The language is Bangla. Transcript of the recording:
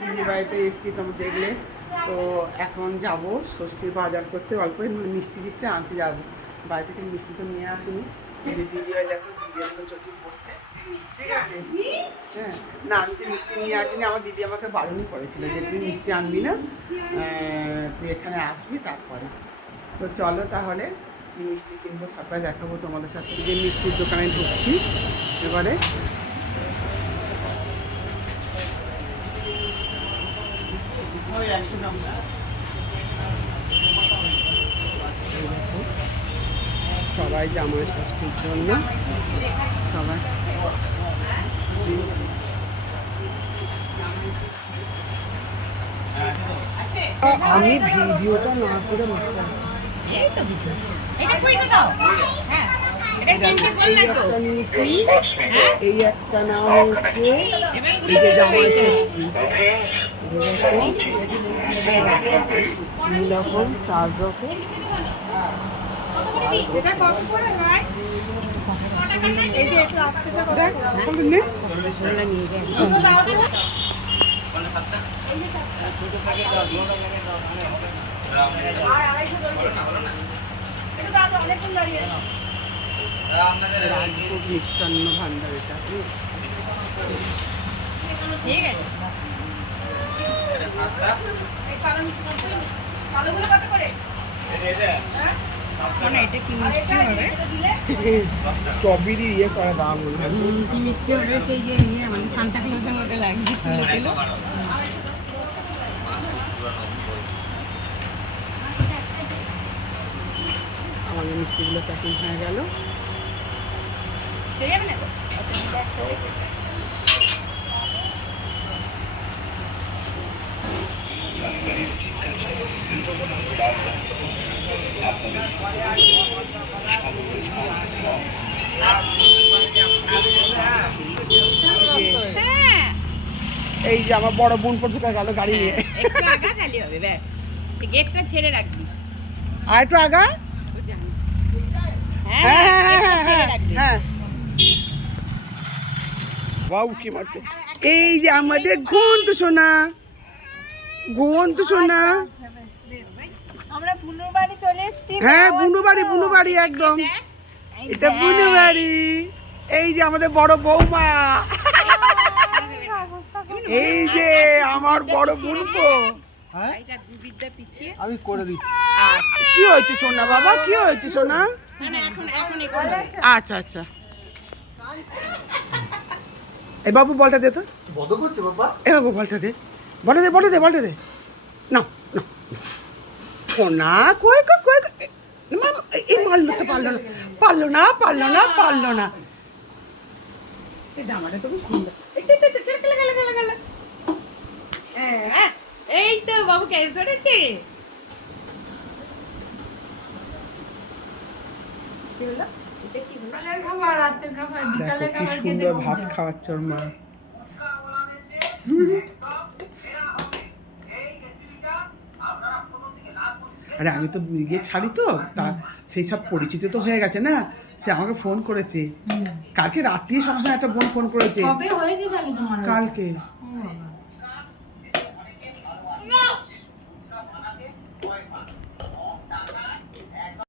দিদির বাড়িতে এসছি তোমরা দেখলে। তো এখন যাব ষষ্ঠীর বাজার করতে অল্প একটু মিষ্টি টিষ্টি আনতে যাব। বাড়ি থেকে মিষ্টি তো নিয়ে আসিনি। দিদি দেখো দিদি এখন চটি পড়ছে। ঠিক আছে হ্যাঁ না আমি তো মিষ্টি নিয়ে আসিনি আমার দিদি আমাকে বারণই করেছিল যে তুই মিষ্টি আনবি না। তুই এখানে আসবি তারপরে। তো চলো তাহলে মিষ্টি কিনবো সবটা দেখাবো তোমাদের সাথে। যে মিষ্টির দোকানে ঢুকছি এবারে। সবাই জামাই ষষ্ঠীর জন্য। সবাই। আমি ভিডিওটা না করে বসে আছি। হ্যাঁ হ্যাঁ? এই একটা এবার এই যে জামাই ষষ্ঠী। তিন রকম চার রকম দই মিষ্টান্ন ভান্ডার এটা ঠিক আছে। স্ট্রবেরি ইয়ে করা দাম। কি মিষ্টি হবে সেই যে ইয়ে মানে সান্তা ক্লজের মতো লাগছে তুলো তুলো আমাদের মিষ্টিগুলো প্যাকিং হয়ে গেল। হয়ে যাবে না তো? হ্যাঁ এই যে আমার বড় বোন পর ঢুকে গেল গাড়ি নিয়ে। একটু আগা খালি হবে ব্যাস। গেটটা ছেড়ে রাখবি। আর একটু আগা? হ্যাঁ হ্যাঁ হ্যাঁ এই যে আমাদের ঘুন্ত সোনা। ঘুন্ত সোনা। আমরা বাড়ি চলে এসেছি হ্যাঁ বুনু বাড়ি বুনু বাড়ি একদম। এটা বুনু বাড়ি এই যে আমাদের বড় বৌমা। এই যে আমার বড় বুনপো পিছিয়ে। আমি করে দিচ্ছি। কি হয়েছে সোনা বাবা? কি হয়েছে সোনা। আচ্ছা আচ্ছা। এই বাবু বলটা দে তো। বন্ধ করছে বাবা। এ বাবু বলটা দে। বলটা দে বলটা দে বলটা দে। না সোনা কই কই কই এই মারলো তো পারল না। পারল না পারল না পারল না। এই তো বাবু ক্যাশ ধরেছে। দেখো কি সুন্দর ভাত খাওয়াচ্ছে ওর মা। আরে আমি তো গিয়ে ছাড়ি তো তার সেই সব পরিচিত তো হয়ে গেছে না সে আমাকে ফোন করেছে। কালকে রাত্রি সঙ্গে একটা বোন ফোন করেছে। কালকে।